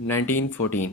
1914।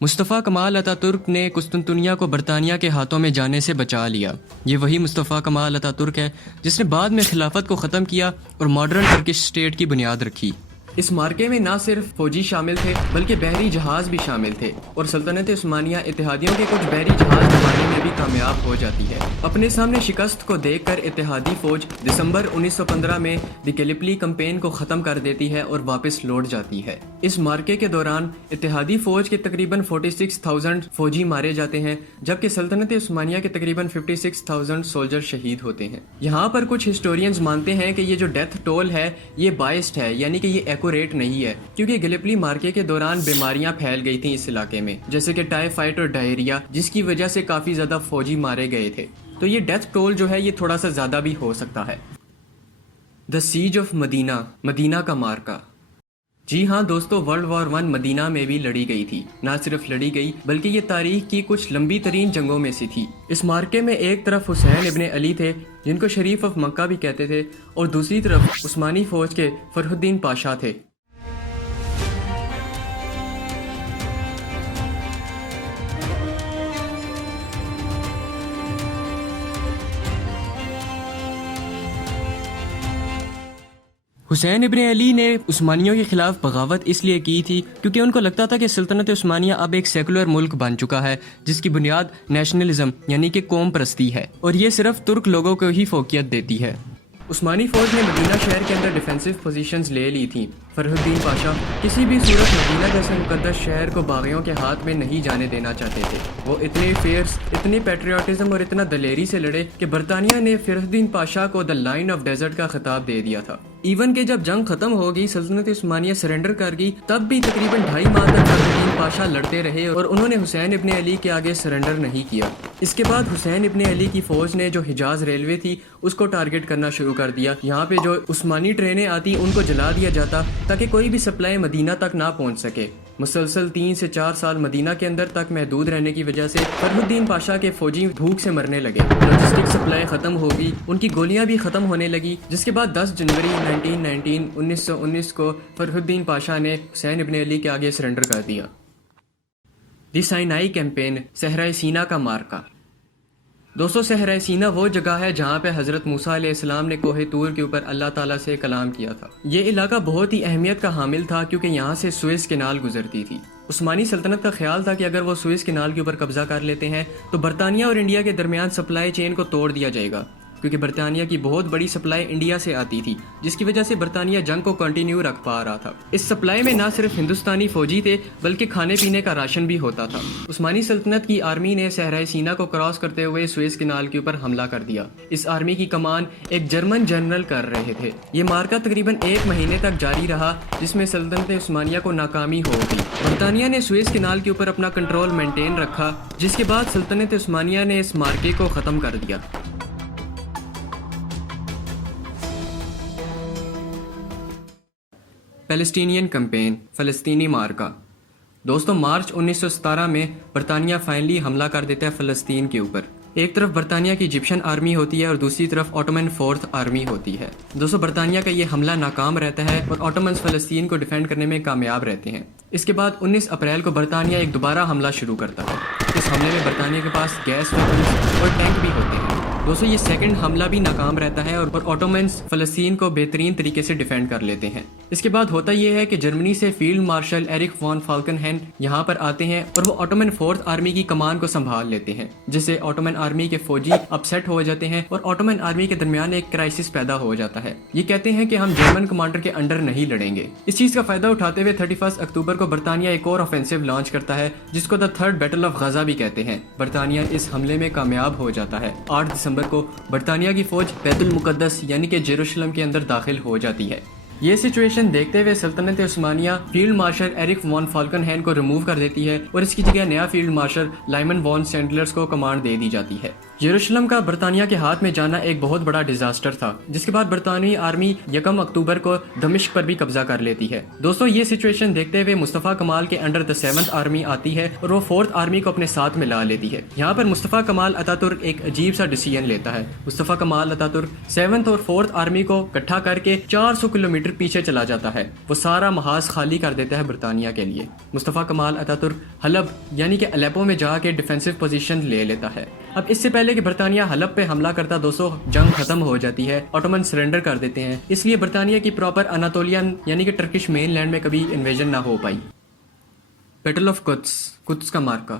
مصطفیٰ کمال اتا ترک نے قسطنطنیہ کو برطانیہ کے ہاتھوں میں جانے سے بچا لیا۔ یہ وہی مصطفیٰ کمال اتا ترک ہے جس نے بعد میں خلافت کو ختم کیا اور ماڈرن ٹرکش اسٹیٹ کی بنیاد رکھی۔ اس مارکے میں نہ صرف فوجی شامل تھے بلکہ بحری جہاز بھی شامل تھے، اور سلطنت عثمانیہ اتحادیوں کے کچھ بحری جہاز بنانے میں بھی کامیاب ہو جاتی ہے۔ اپنے سامنے شکست کو دیکھ کر اتحادی فوج دسمبر 1915 میں دی گیلیپلی کمپین کو ختم کر دیتی ہے اور واپس لوٹ جاتی ہے۔ اس مارکے کے دوران اتحادی فوج کے تقریباً 46,000 فوجی مارے جاتے ہیں، جبکہ سلطنت عثمانیہ کے تقریباً 56,000 سولجر شہید ہوتے ہیں۔ یہاں پر کچھ ہسٹورینز مانتے ہیں کہ یہ جو ڈیتھ ٹول ہے یہ بائسڈ ہے، یعنی کہ یہ ایکوریٹ نہیں ہے، کیونکہ گلیپلی مارکے کے دوران بیماریاں پھیل گئی تھیں اس علاقے میں، جیسے کہ ٹائیفائڈ اور ڈائریا، جس کی وجہ سے کافی زیادہ فوجی مارے گئے تھے۔ تو یہ ڈیتھ ٹول جو ہے یہ تھوڑا سا زیادہ بھی ہو سکتا ہے۔ دا سیج آف مدینہ، مدینہ کا مارکا۔ جی ہاں دوستو، ورلڈ وار 1 مدینہ میں بھی لڑی گئی تھی۔ نہ صرف لڑی گئی بلکہ یہ تاریخ کی کچھ لمبی ترین جنگوں میں سے تھی۔ اس مارکے میں ایک طرف حسین ابن علی تھے جن کو شریف آف مکہ بھی کہتے تھے، اور دوسری طرف عثمانی فوج کے فرح الدین پاشا تھے۔ حسین ابن علی نے عثمانیوں کے خلاف بغاوت اس لیے کی تھی کیونکہ ان کو لگتا تھا کہ سلطنت عثمانیہ اب ایک سیکولر ملک بن چکا ہے جس کی بنیاد نیشنلزم یعنی کہ قوم پرستی ہے، اور یہ صرف ترک لوگوں کو ہی فوقیت دیتی ہے۔ عثمانی فوج نے مدینہ شہر کے اندر ڈیفینسو پوزیشنز لے لی تھیں۔ فرح الدین پاشا کسی بھی صورت مدینہ جیسے مقدس شہر کو باغیوں کے ہاتھ میں نہیں جانے دینا چاہتے تھے۔ وہ اتنے فیئرس، اتنے پیٹریوٹزم اور اتنا دلیری سے لڑے کہ برطانیہ نے فرح الدین پاشا کو دا لائن آف ڈیزرٹ کا خطاب دے دیا تھا۔ ایون کہ جب جنگ ختم ہو گئی، سلطنت عثمانیہ سرنڈر کر گئی، تب بھی تقریباً 2.5 ماہ تک فرح الدین پاشا لڑتے رہے اور انہوں نے حسین ابن علی کے آگے سرنڈر نہیں کیا۔ اس کے بعد حسین ابن علی کی فوج نے جو حجاز ریلوے تھی اس کو ٹارگٹ کرنا شروع کر دیا۔ یہاں پہ جو عثمانی ٹرینیں آتی ان کو جلا دیا جاتا تاکہ کوئی بھی سپلائی مدینہ تک نہ پہنچ سکے۔ مسلسل 3 سے 4 سال مدینہ کے اندر تک محدود رہنے کی وجہ سے فرح الدین پاشا کے فوجی بھوک سے مرنے لگے، لاجسٹک سپلائی ختم ہو گئی، ان کی گولیاں بھی ختم ہونے لگی، جس کے بعد 10 جنوری 1919 کو فرح الدین پاشا نے حسین ابن علی کے آگے سرنڈر کر دیا۔ دی سائنائی کیمپین، صحرائے سینا کا مارکا۔ دوستو، صحرائے سینا وہ جگہ ہے جہاں پہ حضرت موسیٰ علیہ السلام نے کوہ طور کے اوپر اللہ تعالیٰ سے کلام کیا تھا۔ یہ علاقہ بہت ہی اہمیت کا حامل تھا کیونکہ یہاں سے سوئس کینال گزرتی تھی۔ عثمانی سلطنت کا خیال تھا کہ اگر وہ سوئس کینال کے اوپر قبضہ کر لیتے ہیں تو برطانیہ اور انڈیا کے درمیان سپلائی چین کو توڑ دیا جائے گا، کیونکہ برطانیہ کی بہت بڑی سپلائی انڈیا سے آتی تھی، جس کی وجہ سے برطانیہ جنگ کو کنٹینیو رکھ پا رہا تھا۔ اس سپلائی میں نہ صرف ہندوستانی فوجی تھے بلکہ کھانے پینے کا راشن بھی ہوتا تھا۔ عثمانی سلطنت کی آرمی نے صحرائے سینا کو کراس کرتے ہوئے سوئس کینال کے اوپر حملہ کر دیا۔ اس آرمی کی کمان ایک جرمن جنرل کر رہے تھے۔ یہ مارکا تقریباً 1 مہینے تک جاری رہا، جس میں سلطنت عثمانیہ کو ناکامی ہو گئی۔ برطانیہ نے سوئس کینال کے اوپر اپنا کنٹرول مینٹین رکھا، جس کے بعد سلطنت عثمانیہ نے اس مارکے کو ختم کر دیا۔ پیلسٹینین کیمپین، فلسطینی مارکا۔ دوستو، مارچ 1917 میں برطانیہ فائنلی حملہ کر دیتا ہے فلسطین کے اوپر۔ ایک طرف برطانیہ کی ایجپشن آرمی ہوتی ہے اور دوسری طرف آٹومن 4th آرمی ہوتی ہے۔ دوستو، برطانیہ کا یہ حملہ ناکام رہتا ہے اور آٹومنز فلسطین کو ڈیفینڈ کرنے میں کامیاب رہتے ہیں۔ اس کے بعد 19 اپریل کو برطانیہ ایک دوبارہ حملہ شروع کرتا ہے۔ اس حملے میں برطانیہ کے پاس گیس ویپنز اور ٹینک بھی ہوتے ہیں۔ دوستو، یہ سیکنڈ حملہ بھی ناکام رہتا ہے اور آٹومنز فلسطین کو بہترین طریقے سے ڈیفینڈ کر لیتے ہیں۔ اس کے بعد ہوتا یہ ہے کہ جرمنی سے فیلڈ مارشل ایرک وان فالکنہین یہاں پر آتے ہیں اور وہ آٹومن 4th آرمی کی کمان کو سنبھال لیتے ہیں، جس سے آٹومن آرمی کے فوجی اپسیٹ ہو جاتے ہیں اور آٹومن آرمی کے درمیان ایک کرائسس پیدا ہو جاتا ہے۔ یہ کہتے ہیں کہ ہم جرمن کمانڈر کے انڈر نہیں لڑیں گے۔ اس چیز کا فائدہ اٹھاتے ہوئے 31 اکتوبر کو برطانیہ ایک اور آفینسو لانچ کرتا ہے، جس کو دا 3rd بیٹل آف غزہ بھی کہتے ہیں۔ برطانیہ اس حملے میں کامیاب ہو جاتا ہے۔ 8 دسمبر کو برطانیہ کی فوج بیت المقدس یعنی کہ یروشلم کے اندر داخل ہو جاتی ہے۔ یہ سچویشن دیکھتے ہوئے سلطنت عثمانیہ فیلڈ مارشل ایرک وان فالکنہین کو ریموو کر دیتی ہے اور اس کی جگہ نیا فیلڈ مارشل لائمن وان سینڈلرز کو کمانڈ دے دی جاتی ہے۔ یروشلم کا برطانیہ کے ہاتھ میں جانا ایک بہت بڑا ڈیزاسٹر تھا، جس کے بعد برطانوی آرمی 1 اکتوبر کو دمشق پر بھی قبضہ کر لیتی ہے۔ دوستو، یہ سچویشن دیکھتے ہوئے مصطفیٰ کمال کے انڈر دا 7th آرمی آتی ہے اور وہ 4th آرمی کو اپنے ساتھ ملا لیتی ہے۔ یہاں پر مصطفیٰ کمال اتا ترک ایک عجیب سا ڈیسیژن لیتا ہے۔ مصطفیٰ کمال اتا ترک 7th اور 4th آرمی کو اکٹھا کر کے 400 کلومیٹر کلومیٹر پیچھے چلا جاتا ہے، وہ سارا محاذ خالی کر دیتا ہے برطانیہ کے لیے۔ مصطفیٰ کمال اتاترک حلب یعنی کہ الیپو میں جا کے ڈیفینسو پوزیشن لے لیتا ہے۔ اب اس سے پہلے کہ برطانیہ حلب پہ حملہ کرتا دوستو، جنگ ختم ہو جاتی ہے، آٹومن سرنڈر کر دیتے ہیں، اس لیے برطانیہ کی پراپر اناتولین یعنی کہ ٹرکش مین لینڈ میں کبھی انویژن نہ ہو پائی۔ بیٹل آف قدس کا مارکا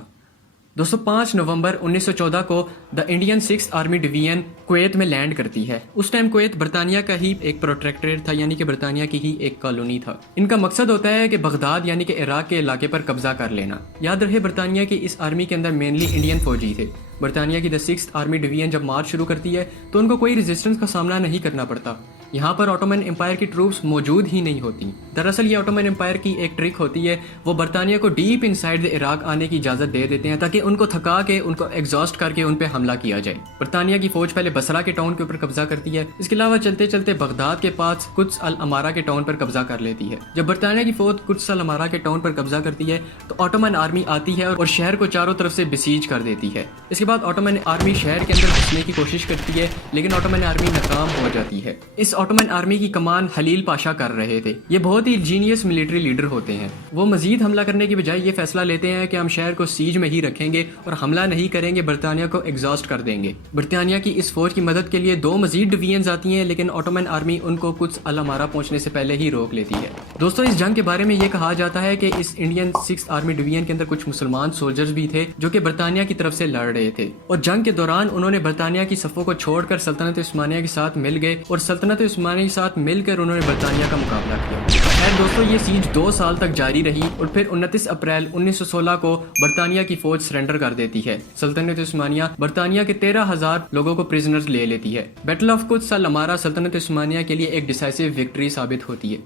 دوستو 5 نومبر 1914 کو the Indian 6 army division Kuwait میں لینڈ کرتی ہے۔ اس ٹائم کویت برطانیہ کا ہی ایک پروٹیکٹریٹ تھا، یعنی کہ برطانیہ کی ہی ایک کالونی تھا۔ ان کا مقصد ہوتا ہے کہ بغداد یعنی کہ عراق کے علاقے پر قبضہ کر لینا۔ یاد رہے برطانیہ کی اس آرمی کے اندر مینلی انڈین فوجی تھے۔ برطانیہ کی دا 6 آرمی ڈویژن جب مارچ شروع کرتی ہے تو ان کو کوئی ریزسٹنس کا سامنا نہیں کرنا پڑتا۔ یہاں پر آٹومن امپائر کی ٹروپس موجود ہی نہیں ہوتی۔ دراصل یہ آٹومن امپائر کی ایک ٹرک ہوتی ہے، وہ برطانیہ کو ڈیپ انسائڈ عراق آنے کی اجازت دے دیتے ہیں تاکہ ان کو تھکا کے، ان کو ایگزاسٹ کر کے ان پہ حملہ کیا جائے۔ برطانیہ کی فوج پہلے بصرہ کے ٹاؤن کے اوپر قبضہ کرتی ہے، اس کے علاوہ چلتے چلتے بغداد کے پاس قدس الامارہ کے ٹاؤن پر قبضہ کر لیتی ہے۔ جب برطانیہ کی فوج قدس الامارہ کے ٹاؤن پر قبضہ کرتی ہے تو آٹومن آرمی آتی ہے اور شہر کو چاروں طرف سے بسیج کر دیتی ہے۔ اس کے بعد آٹومن آرمی شہر کے اندر گھسنے کی کوشش کرتی ہے، لیکن آٹومن آرمی ناکام ہو جاتی ہے۔ اس آٹومن آرمی کی کمان خلیل پاشا کر رہے تھے۔ یہ بہت ہی جینیس ملٹری لیڈر ہوتے ہیں۔ وہ مزید حملہ کرنے کی بجائے یہ فیصلہ لیتے ہیں کہ ہم شہر کو سیج میں ہی رکھیں گے اور حملہ نہیں کریں گے، برطانیہ کو ایگزاسٹ کر دیں گے۔ برطانیہ کی اس فوج کی مدد کے لیے 2 مزید ڈویژنز آتی ہیں، لیکن آٹومن آرمی ان کو قدس الامارہ پہنچنے سے پہلے ہی روک لیتی ہے۔ دوستو اس جنگ کے بارے میں یہ کہا جاتا ہے کہ اس انڈین 6 آرمی ڈویژن کے اندر کچھ مسلمان سولجرز بھی تھے جو کہ برطانیہ کی طرف سے لڑ رہے تھے، اور جنگ کے دوران انہوں نے برطانیہ کی صفوں کو چھوڑ کر سلطنت عثمانیہ کے ساتھ مل گئے اور سلطنت عثمانیہ کے ساتھ مل کر انہوں نے برطانیہ کا مقابلہ کیا۔ خیر دوستو یہ سیج 2 سال تک جاری رہی اور پھر 29 اپریل 1916 کو برطانیہ کی فوج سرنڈر کر دیتی ہے۔ سلطنت عثمانیہ برطانیہ کے 13,000 لوگوں کو پریزنرز لے لیتی ہے۔ بیٹل آف قدس الامارہ سلطنت عثمانیہ کے لیے ایک ڈیسائسو وکٹری ثابت ہوتی ہے۔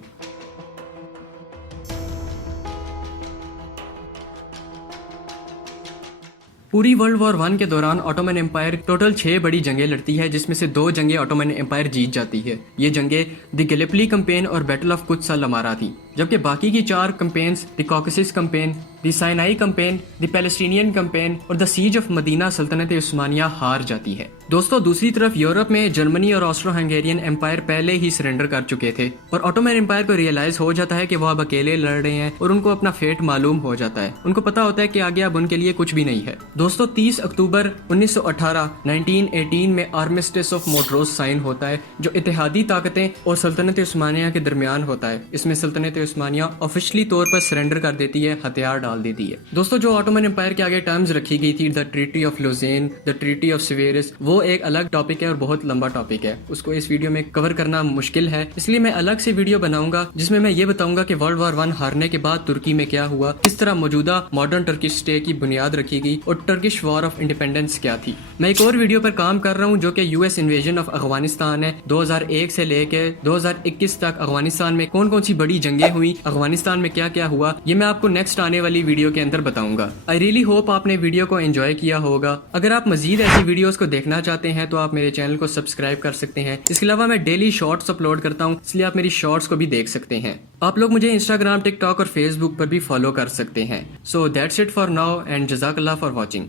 پوری ورلڈ وار 1 کے دوران آٹومن امپائر ٹوٹل 6 بڑی جنگیں لڑتی ہے، جس میں سے 2 جنگیں آٹومن امپائر جیت جاتی ہے۔ یہ جنگیں دی گیلیپلی کمپین اور بیٹل آف قدس الامارہ تھی، جبکہ باقی کی 4 کمپینز دی کاکسس کمپین، دی سائنائی کمپین، دی پیلسٹینین کمپین اور دا سیج آف مدینہ سلطنت عثمانیہ ہار جاتی ہے۔ دوستو دوسری طرف یورپ میں جرمنی اور آسٹرو ہنگیرین امپائر پہلے ہی سرنڈر کر چکے تھے، اور آٹومن امپائر کو ریئلائز ہو جاتا ہے کہ وہ اب اکیلے لڑ رہے ہیں اور ان کو اپنا فیٹ معلوم ہو جاتا ہے۔ ان کو پتا ہوتا ہے کہ آگے اب ان کے لیے کچھ بھی نہیں ہے۔ دوستو 30 اکتوبر 1918 میں آرمسٹس آف مونٹروز سائن ہوتا ہے، جو اتحادی طاقتیں اور سلطنت عثمانیہ کے درمیان ہوتا ہے۔ اس میں سلطنت عثمانیہ آفیشلی طور پر سرنڈر کر دیتی ہے، ہتھیار ڈال دیتی ہے۔ دوستو جو آٹومن امپائر کے آگے ٹرمز رکھی گئی تھی، the treaty of Lausanne, the treaty of Sevres, وہ ایک الگ ٹاپک ہے اور بہت لمبا ٹاپک ہے، اس کو اس ویڈیو میں کور کرنا مشکل ہے، اس لیے میں الگ سے ویڈیو بناؤں گا جس میں یہ بتاؤں گا کہ ورلڈ وار 1 ہارنے کے بعد ترکی میں کیا ہوا، کس طرح موجودہ ماڈرن ٹرکش اسٹیٹ کی بنیاد رکھی گئی اور ٹرکش وار آف انڈیپینڈنس کیا تھی۔ میں ایک اور ویڈیو پر کام کر رہا ہوں جو کہ U S invasion of Afghanistan ہے، 2001 سے لے کے 2021 تک افغانستان میں کون کون سی بڑی جنگیں ہوئی، افغانستان میں کیا کیا ہوا، یہ میں آپ کو نیکسٹ آنے والی ویڈیو کے اندر بتاؤں گا۔ آئی ریئلی ہوپ آپ نے ویڈیو کو انجوائے کیا ہوگا۔ اگر آپ مزید ایسی ویڈیوز کو دیکھنا چاہتے ہیں تو آپ میرے چینل کو سبسکرائب کر سکتے ہیں۔ اس کے علاوہ میں ڈیلی شارٹس اپلوڈ کرتا ہوں، اس لیے آپ میری شارٹس کو بھی دیکھ سکتے ہیں۔ آپ لوگ مجھے انسٹاگرام، ٹک ٹاک اور فیس بک پر بھی فالو کر سکتے ہیں۔ So that's it for now and جزاک اللہ فار واچنگ۔